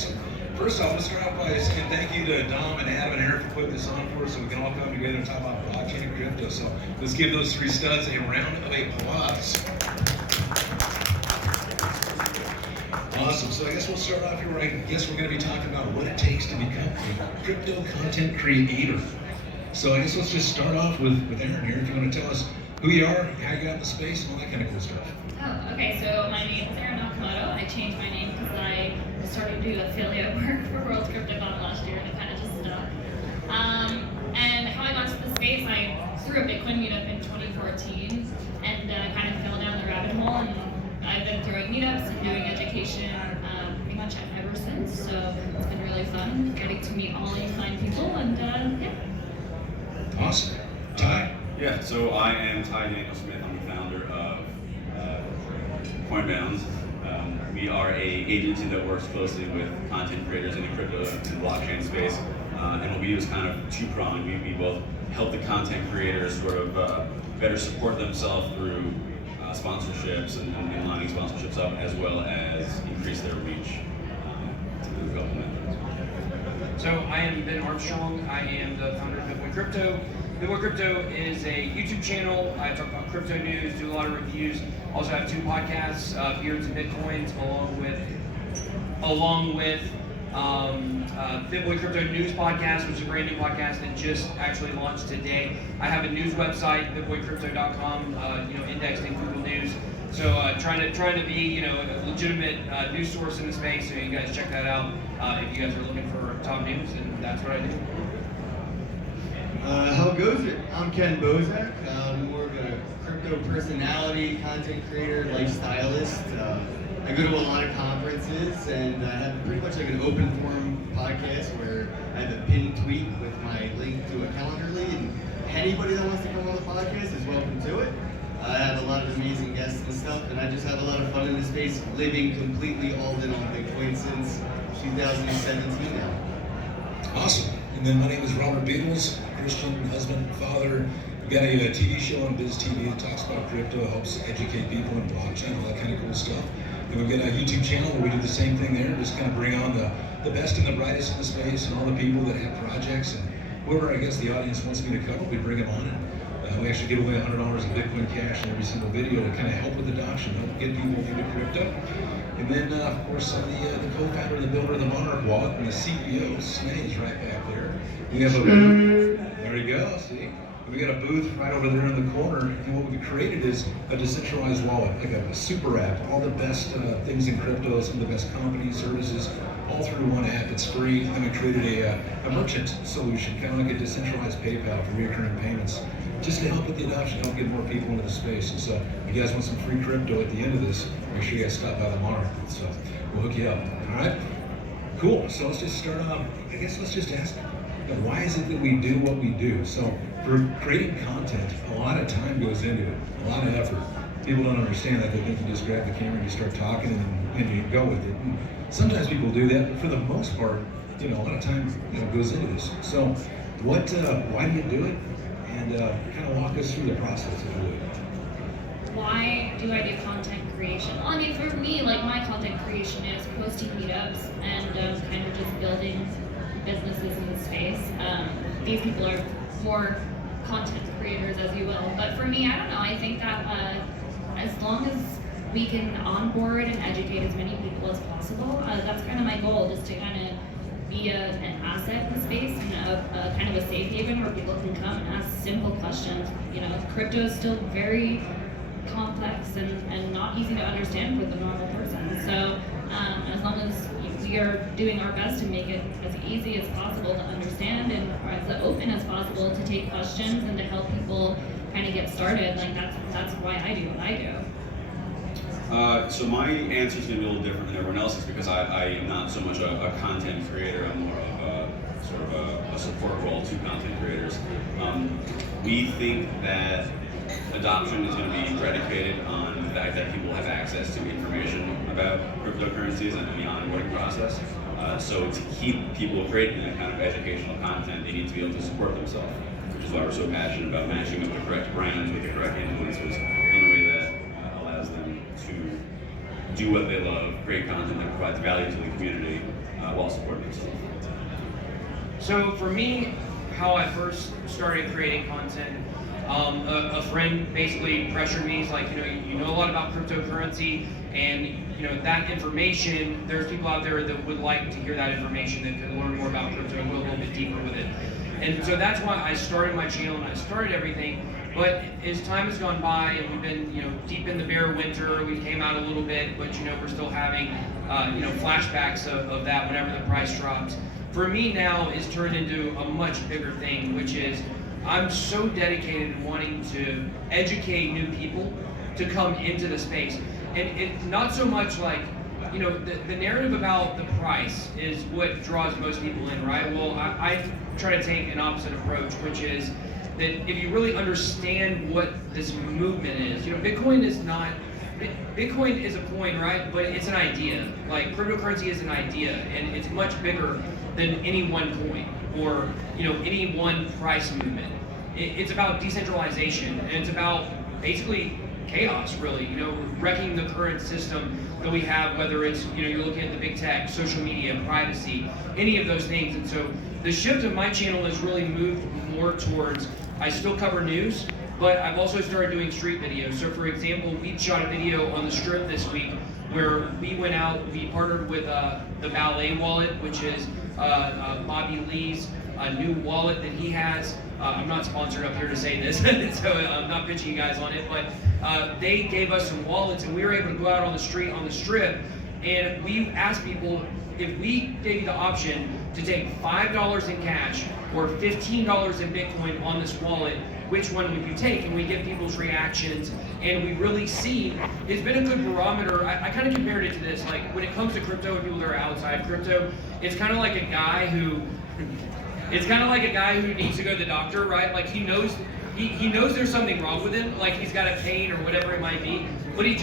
Awesome. First off, let's start off by saying thank you to Dom and Adam and Eric for putting this on for us so we can all come together and talk about blockchain and crypto. So let's give those three studs a round of applause. Awesome. So I guess we'll start off here. I guess we're going to be talking about what it takes to become a crypto content creator. So I guess let's just start off with Aaron here. If you want to tell us who you are, how you got in the space, and all that kind of cool stuff. Oh, okay. So my name is Aaron Nakamoto. I changed my name because I started to do affiliate work for World CryptoCon last year, and it kind of just stuck. And how I got to the space, I threw a Bitcoin meetup in 2014, and kind of fell down the rabbit hole. And I've been throwing meetups and doing education pretty much ever since. So it's been really fun getting to meet all these fine people, and yeah. Awesome. Ty? Yeah, so I am Ty Daniel Smith. I'm the founder of Coinbounds. We are a agency that works closely with content creators in the crypto and blockchain space. And what we do is kind of two-pronged. We both help the content creators sort of better support themselves through sponsorships and lining sponsorships up, as well as increase their reach through government. So I am Ben Armstrong. I am the founder of Bitboy Crypto. Bitboy Crypto is a YouTube channel. I talk about crypto news, do a lot of reviews. Also have two podcasts, Beards and Bitcoins, along with Bitboy Crypto News Podcast, which is a brand new podcast that just actually launched today. I have a news website, bitboycrypto.com, indexed in Google News. So trying to be a legitimate news source in the space. So you guys check that out if you guys are looking for top news, and that's what I do. How goes it? I'm Ken Bozak. I'm more of a crypto personality, content creator, lifestylist. I go to a lot of conferences, and I have pretty much like an open forum podcast where I have a pinned tweet with my link to a Calendly, and anybody that wants to come on the podcast is welcome to it. I have a lot of amazing guests and stuff, and I just have a lot of fun in this space, living completely all in on Bitcoin since 2017 now. Awesome. And then my name is Robert Beadles, Christian, husband, father. We've got a TV show on Biz TV that talks about crypto, helps educate people in blockchain, all that kind of cool stuff. And we've got a YouTube channel where we do the same thing there, just kind of bring on the best and the brightest in the space and all the people that have projects. And whoever I guess the audience wants me to cover, we bring them on. And we actually give away $100 of Bitcoin cash in every single video to kind of help with adoption, help get people into crypto. And then, of course, I'm the co-founder, the builder of the Monarch Wallet, and the CEO, Snay, is right back there. We have a booth. There we go, see? We got a booth right over there in the corner, and what we've created is a decentralized wallet, like a super app, all the best things in crypto, some of the best companies, services, all through one app. It's free, and we created a merchant solution, kind of like a decentralized PayPal for recurring payments, just to help with the adoption, help get more people into the space. And so if you guys want some free crypto at the end of this, make sure you guys stop by the Monarch. So we'll hook you up, all right? Cool, so let's just start off. I guess let's just ask, why is it that we do what we do? So for creating content, a lot of time goes into it, a lot of effort. People don't understand that. They think you just grab the camera and you start talking and you go with it. And sometimes people do that, but for the most part, a lot of time goes into this. So why do you do it? And kind of walk us through the process of doing it. Why do I do content creation? Well, I mean, for me, like my content creation is posting meetups and kind of just building businesses in the space. These people are more content creators, as you will. But for me, I don't know. I think that as long as we can onboard and educate as many people as possible, that's kind of my goal, just to kind of be an asset in the space and a kind of a safe haven where people can come and ask simple questions. Crypto is still very complex and not easy to understand for the normal person. So as long as we are doing our best to make it as easy as possible to understand and as open as possible to take questions and to help people kind of get started, like that's why I do what I do. So my answer is going to be a little different than everyone else's because I am not so much a content creator. I'm more of a sort of a support role to content creators. We think that adoption is going to be predicated on the fact that people have access to information about cryptocurrencies and the onboarding process. So to keep people creating that kind of educational content, they need to be able to support themselves, which is why we're so passionate about matching up the correct brands with the correct influencers in a way that allows them to do what they love, create content that provides value to the community, while support yourself? So for me, how I first started creating content, a friend basically pressured me. He's like, you know a lot about cryptocurrency, and that information. There's people out there that would like to hear that information, that could learn more about crypto and go a little bit deeper with it. And so that's why I started my channel and I started everything. But as time has gone by and we've been, deep in the bear winter, we came out a little bit, but we're still having, flashbacks of that whenever the price drops. For me now, it's turned into a much bigger thing, which is I'm so dedicated in wanting to educate new people to come into the space. And it's not so much like, the narrative about the price is what draws most people in, right? Well, I try to take an opposite approach, which is that if you really understand what this movement is, Bitcoin is not, Bitcoin is a coin, right? But it's an idea. Like cryptocurrency is an idea, and it's much bigger than any one coin or any one price movement. It's about decentralization, and it's about basically chaos, really. Wrecking the current system that we have, whether it's you're looking at the big tech, social media, privacy, any of those things. And so the shift of my channel has really moved more towards, I still cover news, but I've also started doing street videos. So for example, we shot a video on the Strip this week where we went out, we partnered with the Ballet wallet, which is Bobby Lee's new wallet that he has. I'm not sponsored up here to say this, so I'm not pitching you guys on it, but they gave us some wallets and we were able to go out on the street, on the Strip, and we asked people, if we gave you the option to take $5 in cash or $15 in Bitcoin on this wallet, which one would you take? And we get people's reactions, and we really see, it's been a good barometer. I kind of compared it to this, like when it comes to crypto and people that are outside crypto, it's kind of like a guy who needs to go to the doctor, right? Like he knows there's something wrong with him, like he's got a pain or whatever it might be, but he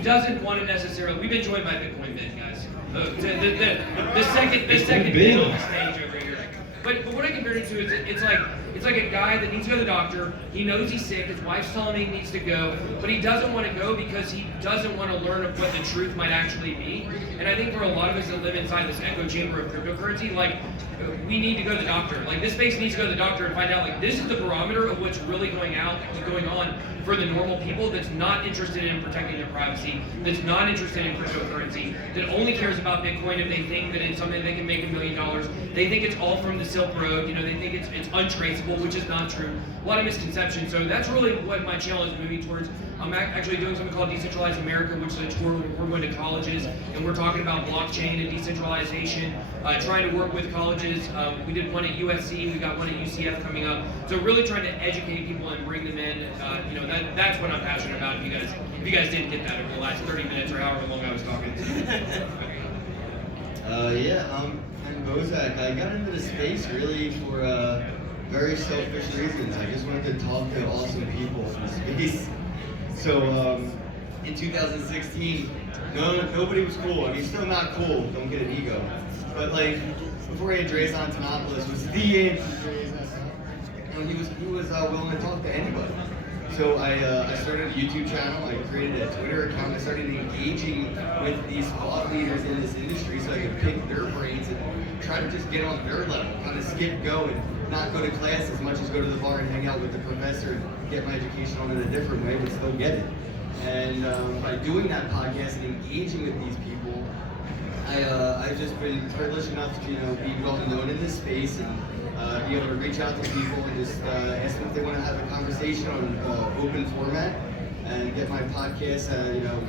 doesn't want to necessarily. We've been joined by Bitcoin Ben, guys. The second bid on the stage over here. But what I compared it to is it's like a guy that needs to go to the doctor. He knows he's sick. His wife's telling him he needs to go, but he doesn't want to go because he doesn't want to learn of what the truth might actually be. And I think for a lot of us that live inside this echo chamber of cryptocurrency, like we need to go to the doctor. Like this space needs to go to the doctor and find out, like, this is the barometer of what's really going on for the normal people that's not interested in protecting their privacy, that's not interested in cryptocurrency, that only cares about Bitcoin if they think that it's something they can make $1 million. They think it's all from the Silk Road. They think it's untraceable, which is not true. A lot of misconceptions. So that's really what my channel is moving towards. I'm actually doing something called Decentralized America, which is a tour where we're going to colleges and we're talking about blockchain and decentralization, trying to work with colleges. We did one at USC, we got one at UCF coming up. So really trying to educate people and bring them in. That's what I'm passionate about. If you guys didn't get that over the last 30 minutes or however long I was talking. I'm Bozak. I got into the space really for very selfish reasons. I just wanted to talk to awesome people in the space. So in 2016, nobody was cool. I mean, still not cool. Don't get an ego. But like before Andreas Antonopoulos was the Andreas, he was willing to talk to anybody. So I started a YouTube channel. I created a Twitter account. I started engaging with these thought leaders in this industry so I could pick their brains and try to just get on their level, kind of skip go and not go to class as much as go to the bar and hang out with the professor and get my education on in a different way, but still get it. And by doing that podcast and engaging with these people, I've just been privileged enough to be well known in this space and be able to reach out to people and just ask them if they want to have a conversation on open format and get my podcast,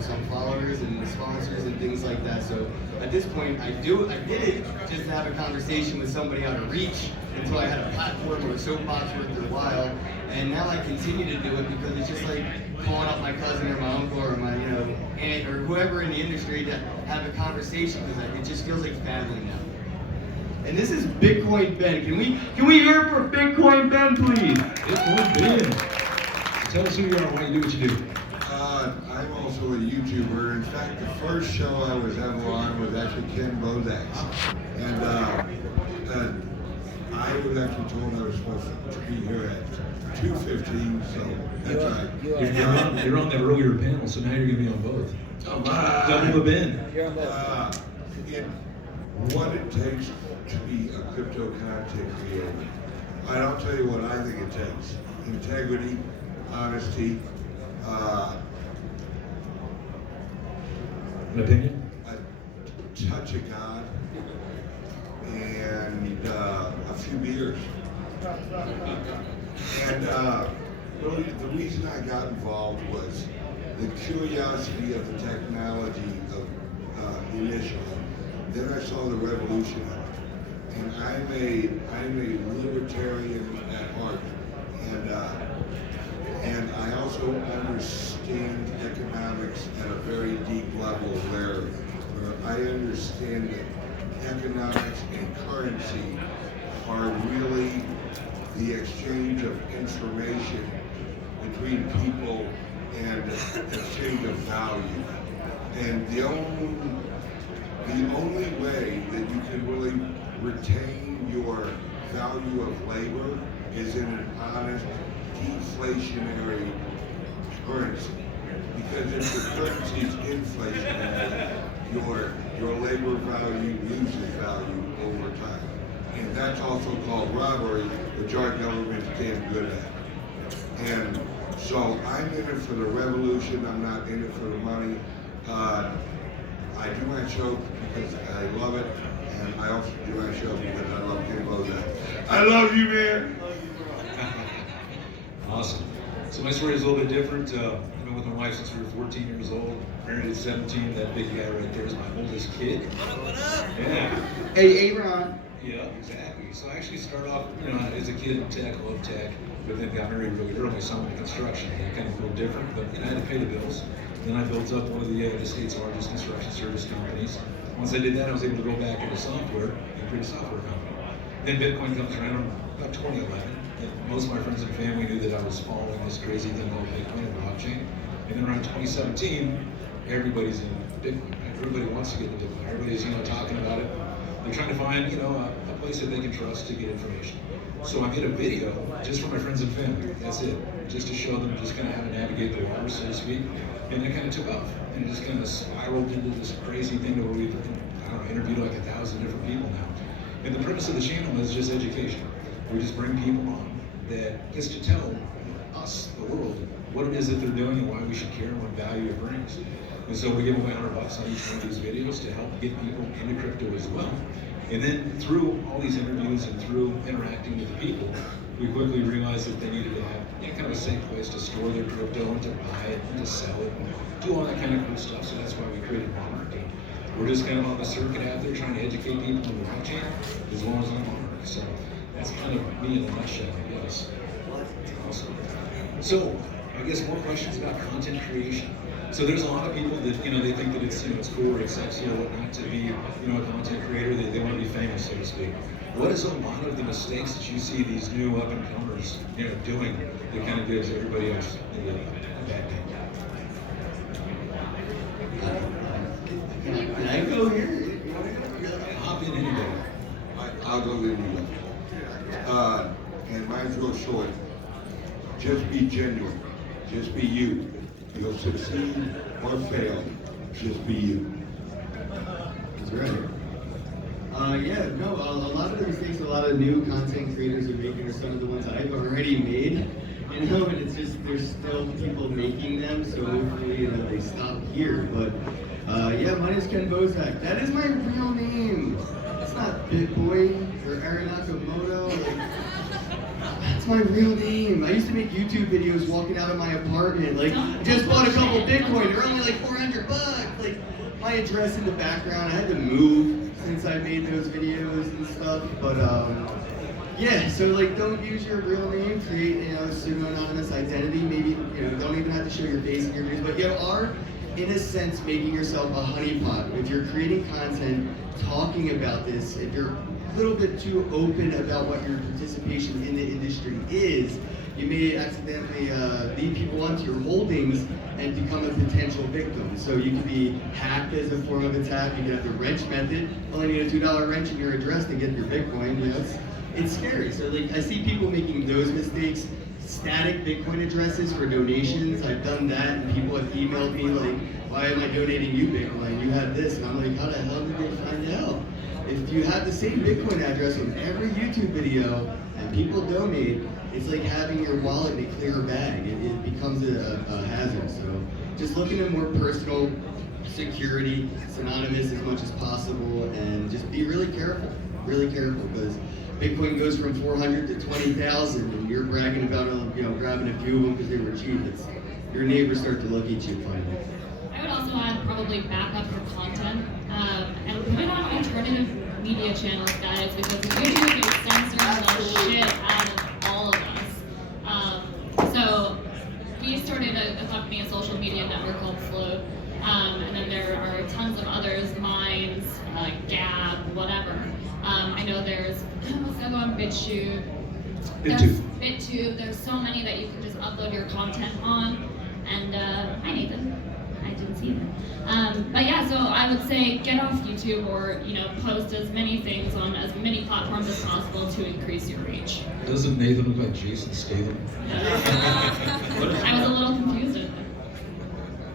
some followers and sponsors and things like that. So at this point, I did it just to have a conversation with somebody out of reach until I had a platform or a soapbox worth their while. And now I continue to do it because it's just like calling up my cousin or my uncle or my aunt or whoever in the industry to have a conversation because it just feels like family now. And this is Bitcoin Ben. Can we hear it for Bitcoin Ben, please? Bitcoin Ben. Tell us who you are and why you do what you do. I'm also a YouTuber. In fact, the first show I was ever on was actually Ken Bozak's. And I was actually told I was supposed to be here at 2:15, so that's right. You're on the earlier panel, so now you're going to be on both. Oh, wow. Double the Ben. what it takes to be a crypto content creator. I'll tell you what I think it takes. Integrity, honesty, An opinion? a touch of God, and a few beers. And really, the reason I got involved was the curiosity of the technology initially. Then I saw the revolution of it, and I'm a libertarian at heart, and I also understand economics at a very deep level where I understand that economics and currency are really the exchange of information between people and exchange of value. And the only way that you can really retain your value of labor is in an honest, deflationary currency. Because if the currency is inflationary, your labor value loses value over time. And that's also called robbery, which our government's damn good at. And so I'm in it for the revolution, I'm not in it for the money. I do my show because I love it, and I also do my show because I love Ken Bozak. I love you, man! Awesome. So my story is a little bit different. I've been with my wife since we were 14 years old. Married at 17. That big guy right there is my oldest kid. What up? Yeah. Hey, Aaron. Yeah, exactly. So I actually started off, as a kid in tech, loved tech, but then got married really early, so I'm into construction. Kind of a little different, but I had to pay the bills. Then I built up one of the state's largest construction service companies. Once I did that, I was able to go back into software and create a software company. Then Bitcoin comes around about 2011. And most of my friends and family knew that I was following this crazy thing called Bitcoin and blockchain. And then around 2017, everybody's in Bitcoin. Everybody wants to get into Bitcoin. Everybody's talking about it. They're trying to find a place that they can trust to get information. So I made a video just for my friends and family. That's it. Just to show them just kind of how to navigate the water, so to speak. And it kind of took off. And it just kind of spiraled into this crazy thing where we've interviewed like 1,000 different people now. And the premise of the channel is just education. We just bring people on that gets to tell us, the world, what it is that they're doing and why we should care and what value it brings. And so we give away $100 on each one of these videos to help get people into crypto as well. And then through all these interviews and through interacting with the people, we quickly realized that they needed to have kind of a safe place to store their crypto and to buy it and to sell it and do all that kind of cool stuff. So that's why we created Monarch. And we're just kind of on the circuit out there trying to educate people on the blockchain as well as on Monarch. So that's kind of me in a nutshell, I guess. Awesome. So I guess more questions about content creation. So there's a lot of people that, they think that it's, it's cool or it's sexy or whatnot to be, a content creator. They want to be famous, so to speak. What is a lot of the mistakes that you see these new up-and-comers, doing that kind of gives everybody else a bad name? Can I go here? Hop in anybody. I'll go with you. And mine's real short. Just be genuine. Just be you. You'll succeed or fail. Just be you. That's right. A lot of the mistakes a lot of new content creators are making are some of the ones I've already made. And it's just, there's still people making them, so hopefully, they stop here. But, my name's Ken Bozak. That is my real name. It's not BitBoy or Aaron Nakamoto. That's my real name. I used to make YouTube videos walking out of my apartment. I just bought a couple Bitcoin. They're only like $400. My address in the background. I had to move since I made those videos and stuff. But so don't use your real name. Create pseudo-anonymous identity. Maybe don't even have to show your face in your videos. But you are, in a sense, making yourself a honeypot. If you're creating content, talking about this, if you're a little bit too open about what your participation in the industry is, you may accidentally lead people onto your holdings and become a potential victim. So you can be hacked as a form of attack. You can have the wrench method. Only need a $2 wrench in your address to get your Bitcoin. It's scary. So I see people making those mistakes. Static Bitcoin addresses for donations. I've done that, and people have emailed me why am I donating you Bitcoin? You have this, and I'm like, how the hell did they find out? if you have the same Bitcoin address on every YouTube video and people donate, it's like having your wallet in a clear bag. It becomes a hazard. So just looking at more personal security, it's anonymous as much as possible, and just be really careful, because Bitcoin goes from 400 to 20,000, and you're bragging about grabbing a few of them because they were cheap. Your neighbors start to look at you funny. I would also add probably back up your content and put it on alternative media channels, guys, because YouTube is censoring the shit out of all of us. So we started a company, a social media network called Float, and then there are tons of others, Minds, Gab, whatever. I know there's, let's go on BitChute. BitTube. There's so many that you can just upload your content on. And hi Nathan, I didn't see that. But yeah, so I would say get off YouTube, or post as many things on as many platforms as possible to increase your reach. Doesn't Nathan look like Jason Statham? I was a little confused at that.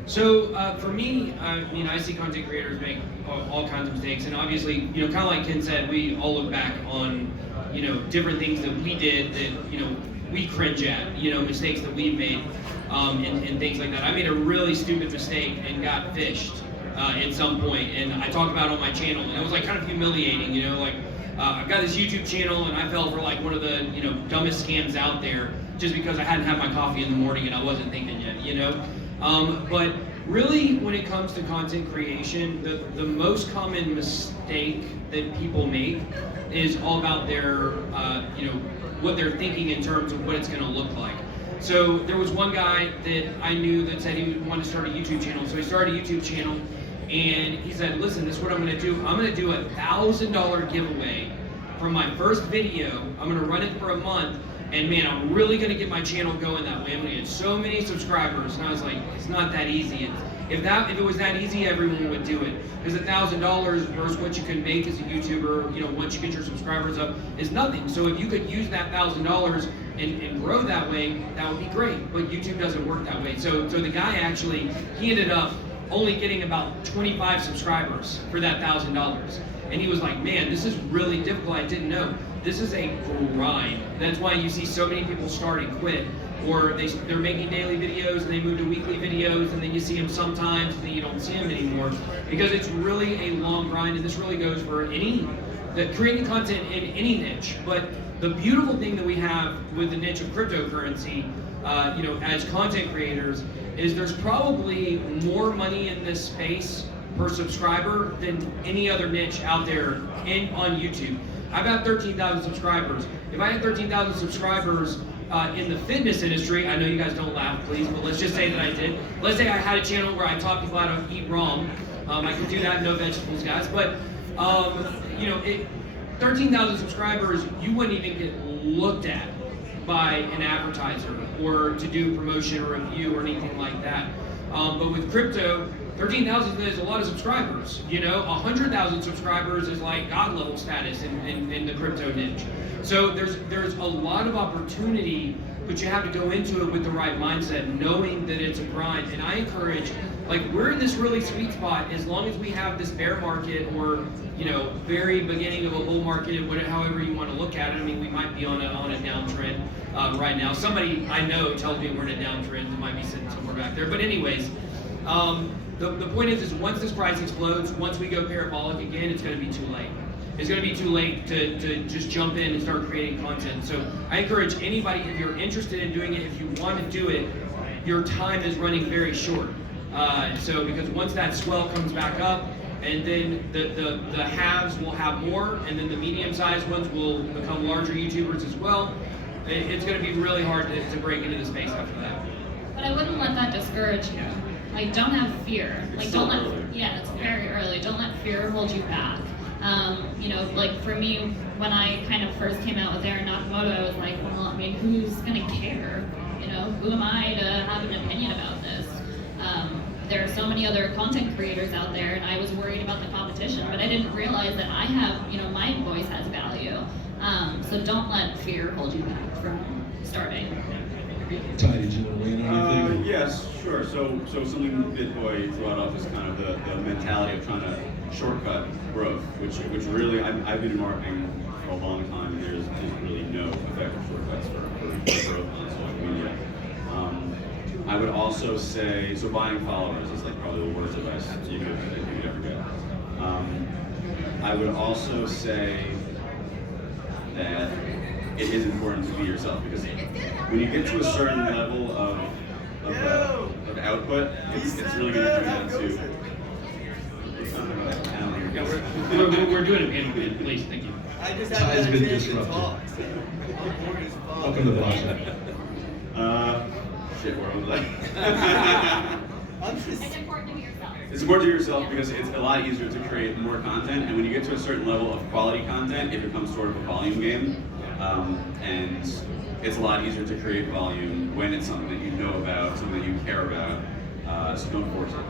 So for me, I see content creators make all kinds of mistakes, and obviously, kind of like Ken said, we all look back on, different things that we did that, we cringe at, mistakes that we've made, and things like that. I made a really stupid mistake and got fished at some point, and I talked about it on my channel, and it was like kind of humiliating, I've got this YouTube channel, and I fell for like one of the, dumbest scams out there, just because I hadn't had my coffee in the morning and I wasn't thinking yet, But really, when it comes to content creation, the most common mistake that people make is all about their, what they're thinking in terms of what it's going to look like. So there was one guy that I knew that said he would want to start a YouTube channel. So he started a YouTube channel, and he said, listen, this is what I'm going to do. I'm going to do a $1,000 giveaway from my first video. I'm going to run it for a month. And man, I'm really going to get my channel going that way. I'm going to get so many subscribers. And I was like, it's not that easy. If it was that easy, everyone would do it. Because $1,000 versus what you can make as a YouTuber, once you get your subscribers up, is nothing. So if you could use that $1,000 and grow that way, that would be great. But YouTube doesn't work that way. So the guy actually, he ended up only getting about 25 subscribers for that $1,000. And he was like, man, this is really difficult. I didn't know. This is a grind. That's why you see so many people start and quit. Or they're making daily videos and they move to weekly videos, and then you see them sometimes and then you don't see them anymore. Because it's really a long grind, and this really goes for creating content in any niche. But the beautiful thing that we have with the niche of cryptocurrency, as content creators, is there's probably more money in this space per subscriber than any other niche out there on YouTube. I've got 13,000 subscribers. If I had 13,000 subscribers in the fitness industry, I know you guys don't laugh, please, but let's just say that I did. Let's say I had a channel where I taught people how to eat wrong. I could do that, no vegetables, guys. But 13,000 subscribers, you wouldn't even get looked at by an advertiser or to do promotion or review or anything like that. But with crypto, 13,000 is a lot of subscribers. 100,000 subscribers is like God level status in the crypto niche. So there's a lot of opportunity, but you have to go into it with the right mindset, knowing that it's a grind. And I encourage, we're in this really sweet spot as long as we have this bear market or very beginning of a bull market, however you want to look at it. I mean, we might be on a downtrend right now. Somebody I know tells me we're in a downtrend. It might be sitting somewhere back there. But anyways. The point is once this price explodes, once we go parabolic again, it's going to be too late. It's going to be too late to just jump in and start creating content. So I encourage anybody, if you're interested in doing it, if you want to do it, your time is running very short. Because once that swell comes back up, and then the haves will have more, and then the medium-sized ones will become larger YouTubers as well, it's going to be really hard to break into the space after that. But I wouldn't let that discourage you. Don't have fear. It's very early. Don't let fear hold you back. For me, when I kind of first came out with Aaron Nakamoto, I was like, well, I mean, who's gonna care? Who am I to have an opinion about this? There are so many other content creators out there, and I was worried about the competition, but I didn't realize that I have, my voice has value. So don't let fear hold you back from starting. Ty, did you want to weigh in on anything? Yes, sure. So something that BitBoy brought up is kind of the mentality of trying to shortcut growth, which really I've been in marketing for a long time, and there's really no effective shortcuts for growth on social media. I would also say, so buying followers is like probably the worst advice you could ever get. I would also say that it is important to be yourself, because when you get to a certain level of output, it's really going to come down to. We're doing it again, please. Thank you. I just Ties have been that chance to disrupted. talk. So I'm bored as fuck. Welcome to the block. Shit, where was I'm just. It's important to be yourself. It's important to be yourself because it's a lot easier to create more content, and when you get to a certain level of quality content, it becomes sort of a volume game, and it's a lot easier to create volume when it's something that you know about, something that you care about, so don't force it.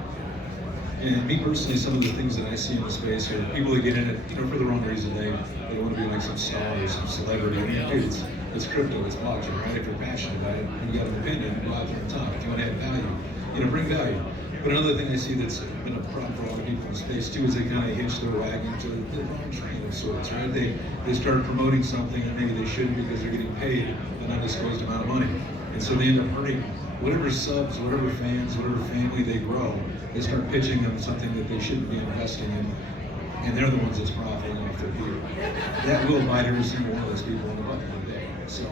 And me personally, some of the things that I see in the space are people that get in it, for the wrong reason. They want to be like some star or some celebrity. I mean, dude, it's crypto, it's blockchain, right? If you're passionate about it, and you got an opinion, go out there and talk. If you want to add value, bring value. But another thing I see that's been a problem for a lot of people in the space too is they kind of hitch their wagon to the wrong train of sorts, right? They start promoting something that maybe they shouldn't because they're getting paid an undisclosed amount of money, and so they end up hurting whatever subs, whatever fans, whatever family they grow. They start pitching them something that they shouldn't be investing in, and they're the ones that's profiting off their beer. That will bite every single one of those people in the butt one day. So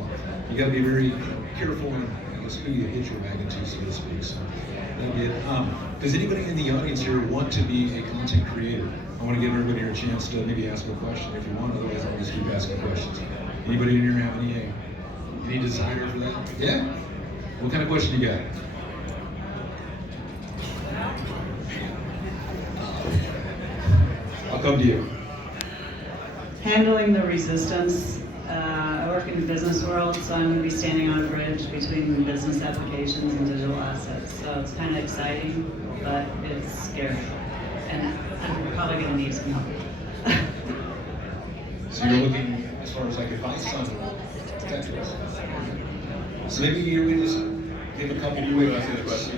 you got to be very careful and who you hit your wagon to, so to speak. So that'll be it. Does anybody in the audience here want to be a content creator? I want to give everybody a chance to maybe ask a question if you want. Otherwise, I'll just keep asking questions. Anybody in here have any desire for that? Yeah. What kind of question you got? I'll come to you. Handling the resistance. I work in the business world, so I'm going to be standing on a bridge between business applications and digital assets. So it's kind of exciting, but it's scary. And I'm probably going to need some help. So you're looking as far as like advice on tactics. So maybe you would just give a couple quick hacks.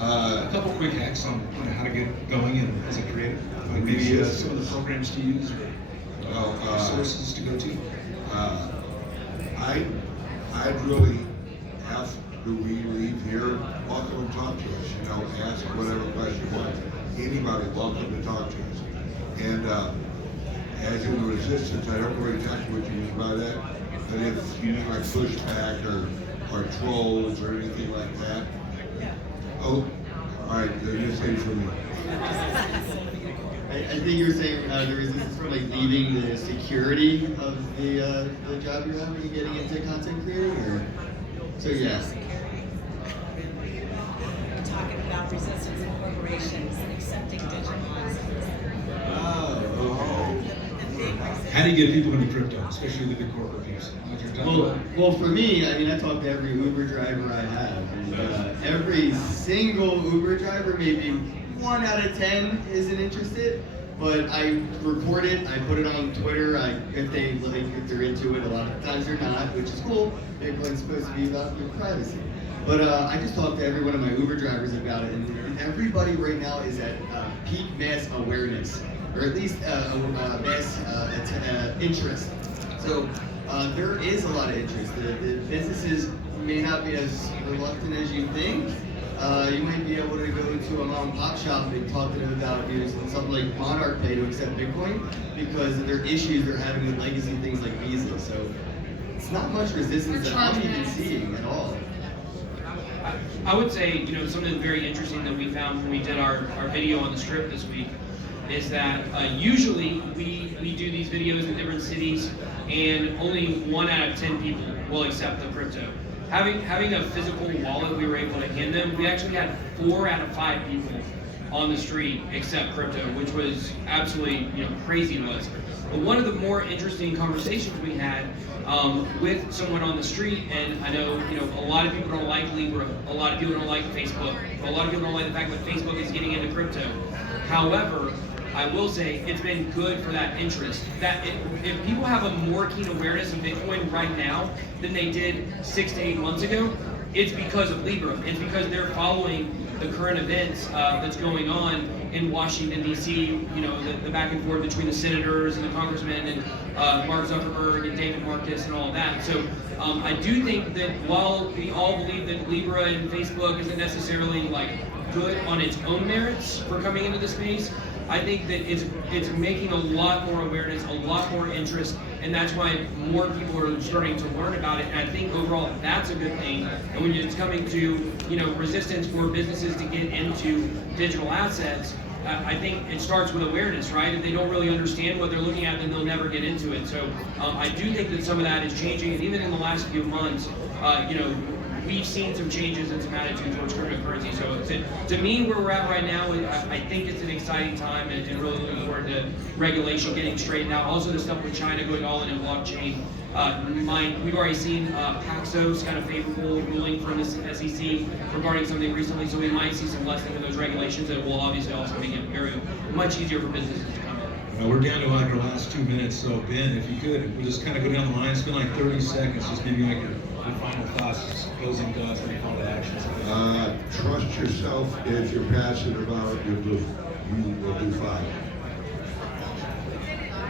A couple quick hacks on how to get going and as a creator. Like maybe some of the programs to use or resources to go to. I'd really ask who we leave here, welcome to talk to us, ask whatever question you want. Anybody, welcome to talk to us. And as in the resistance, I don't know exactly what you mean by that, but if you mean like pushback or trolls or anything like that. Oh, all right, you say it for me. I think you were saying the resistance from like leaving the security of the job you're having and getting into content creating, or so yes. Talking about resistance in corporations and accepting digital assets. Oh. The big resistance. How do you get people into crypto, especially the big corporate people? Like you're talking about? Well, for me, I mean, I talk to every Uber driver I have, and every single Uber driver, maybe 1 out of 10 isn't interested. But I record it, I put it on Twitter. If they're into it, a lot of times they're not, which is cool. Bitcoin's supposed to be about your privacy. But I just talked to every one of my Uber drivers about it, and everybody right now is at peak mass awareness, or at least mass interest. So there is a lot of interest. The businesses may not be as reluctant as you think. You might be able to go to a mom and pop shop and talk to them about using something like Monarch Pay to accept Bitcoin because of their issues they're having with legacy things like Visa. So it's not much resistance that I'm even seeing at all. I would say, something very interesting that we found when we did our video on the Strip this week is that usually we do these videos in different cities and only 1 out of 10 people will accept the crypto. Having a physical wallet we were able to hand them, we actually had 4 out of 5 people on the street accept crypto, which was absolutely crazy to us. But one of the more interesting conversations we had with someone on the street, and I know a lot of people don't like Libra, a lot of people don't like Facebook, a lot of people don't like the fact that Facebook is getting into crypto. However, I will say it's been good for that interest. That if people have a more keen awareness of Bitcoin right now than they did 6 to 8 months ago, it's because of Libra. It's because they're following the current events that's going on in Washington D.C. You know, the back and forth between the senators and the congressmen and Mark Zuckerberg and David Marcus and all of that. So I do think that while we all believe that Libra and Facebook isn't necessarily like good on its own merits for coming into the space, I think that it's making a lot more awareness, a lot more interest, and that's why more people are starting to learn about it. And I think overall that's a good thing. And when it's coming to resistance for businesses to get into digital assets, I think it starts with awareness, right? If they don't really understand what they're looking at, then they'll never get into it. So I do think that some of that is changing, and even in the last few months, we've seen some changes and some attitude towards cryptocurrency. So to me, where we're at right now, I think it's an exciting time, and really looking forward to regulation getting straightened out. Also, the stuff with China going all in blockchain. We've already seen Paxos kind of favorable ruling from the SEC regarding something recently, so we might see some lessening of those regulations that will obviously also make it much easier for businesses to come in. We're down to like our last 2 minutes, so Ben, if you could, we'll just kind of go down the line, spend like 30 seconds, just maybe like your final thoughts, closing thoughts, any call to actions. Trust yourself. If you're passionate about it, you will do fine.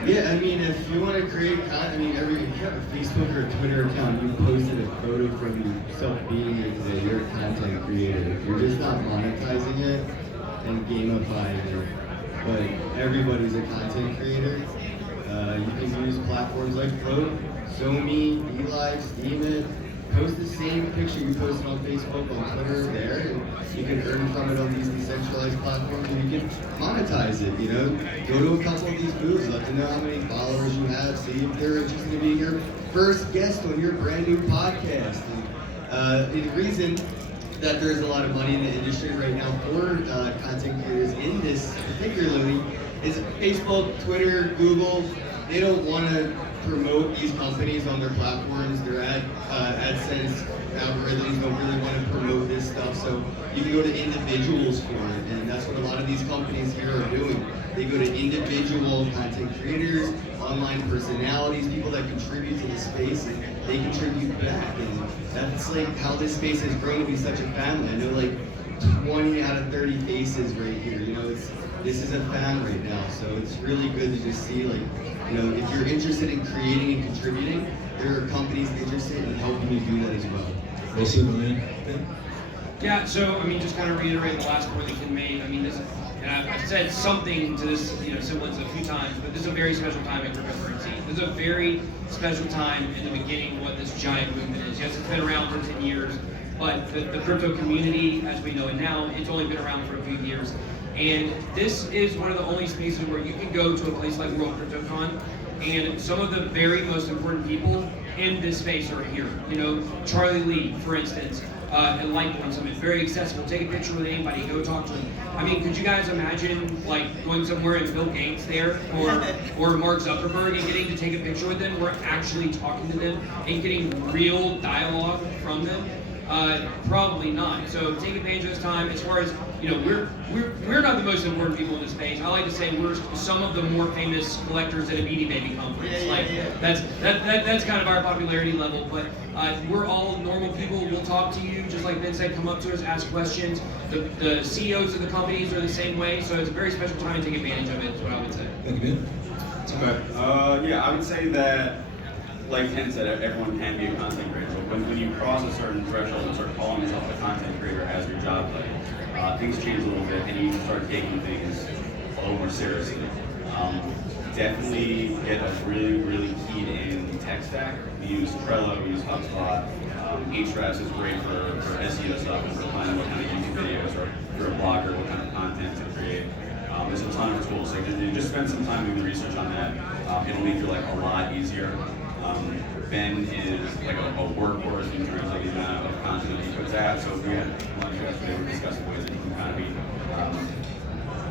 Yeah, I mean, if you want to create content, I mean, if you have a Facebook or a Twitter account, you posted a photo from yourself being that you're a content creator. If you're just not monetizing it and gamifying it, but everybody's a content creator, you can use platforms like Float, SoMe, BeLive, Steam It. Post the same picture you posted on Facebook, on Twitter, there, and you can earn from it on these decentralized platforms, and you can monetize it, Go to a couple of these booths, let them know how many followers you have, see if they're interested in being your first guest on your brand new podcast. And the reason that there's a lot of money in the industry right now for content creators in this particularly is Facebook, Twitter, Google. They don't want to promote these companies on their platforms. Their AdSense algorithms don't really want to promote this stuff, so you can go to individuals for it, and that's what a lot of these companies here are doing. They go to individual content creators, online personalities, people that contribute to the space, and they contribute back, and that's like how this space has grown to be such a family. I know like 20 out of 30 faces right here, this is a fan right now, so it's really good to just see, if you're interested in creating and contributing, there are companies interested in helping you do that as well. Listen, man. Yeah, so I mean, just kind of reiterate the last point that Ken made. I mean, I've said something to this, semblance a few times, but this is a very special time in cryptocurrency. This is a very special time in the beginning of what this giant movement is. Yes, it's been around for 10 years, but the crypto community, as we know it now, it's only been around for a few years. And this is one of the only spaces where you can go to a place like World CryptoCon, and some of the very most important people in this space are here. Charlie Lee, for instance, at Litecoin Summit, very accessible. Take a picture with anybody, go talk to them. I mean, could you guys imagine going somewhere and Bill Gates there, or Mark Zuckerberg, and getting to take a picture with them? We're actually talking to them and getting real dialogue from them. Probably not. So take advantage of this time. As far as we're not the most important people in this space. I like to say we're some of the more famous collectors at a Beanie Baby conference. That's kind of our popularity level. But we're all normal people. We'll talk to you, just like Ben said. Come up to us, ask questions. The CEOs of the companies are the same way. So it's a very special time to take advantage of it. Is what I would say. Thank you, Ben. Okay. Yeah, I would say that, like Ken said, everyone can be a content creator, but when you cross a certain threshold and start calling yourself a content creator as your job title, things change a little bit, and you start taking things a little more seriously. Definitely get a really, really keyed in tech stack. We use Trello, we use HubSpot. Ahrefs is great for SEO stuff and for finding what kind of YouTube videos, or if you're a blogger, what kind of content to create. There's a ton of tools, so just spend some time doing the research on that. It'll make your life a lot easier. Ben is like a workhorse in terms of the amount of content he puts out. So if we had lunch yesterday, we were discussing ways that you can kind of be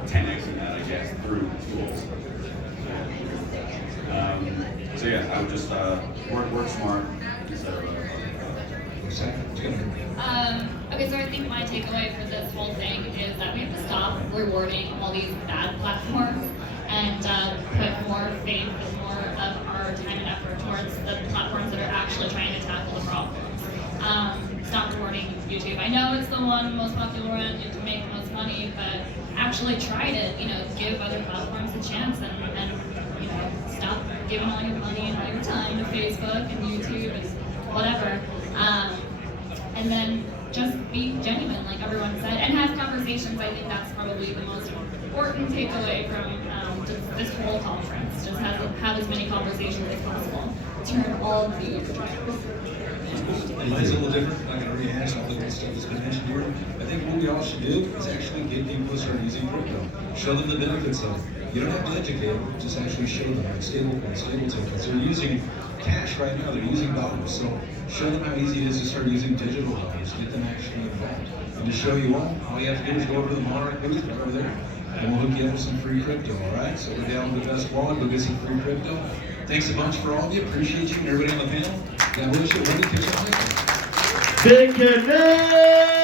10xing that, I guess, through tools. So yeah, I would just work smart instead of. Okay, so I think my takeaway for this whole thing is that we have to stop rewarding all these bad platforms and put more faith and more of our time and effort towards the platforms that are actually trying to tackle the problems. Stop rewarding YouTube. I know it's the one most popular one, you can make the most money. money, but actually try to, give other platforms a chance and stop giving all your money and all your time to Facebook and YouTube and whatever. And then just be genuine, like everyone said, and have conversations. I think that's probably the most important takeaway from just this whole conference. Just have as many conversations as possible. Turn all of the Mine's a little different. I'm not going to rehash all the good stuff that's been mentioned here. I think what we all should do is actually get people to start using crypto. Show them the benefits of it. You don't have to educate them, just actually show them like stable tokens. They're using cash right now, they're using dollars. So show them how easy it is to start using digital dollars. Get them actually involved. And to show you all you have to do is go over to the Monarch booth right over there, and we'll hook you up with some free crypto, all right? So we're down to the best wallet, go get some free crypto. Thanks a bunch for all of you. Appreciate you and everybody on the panel. God bless you. Wendy, catch you later. Big Connect!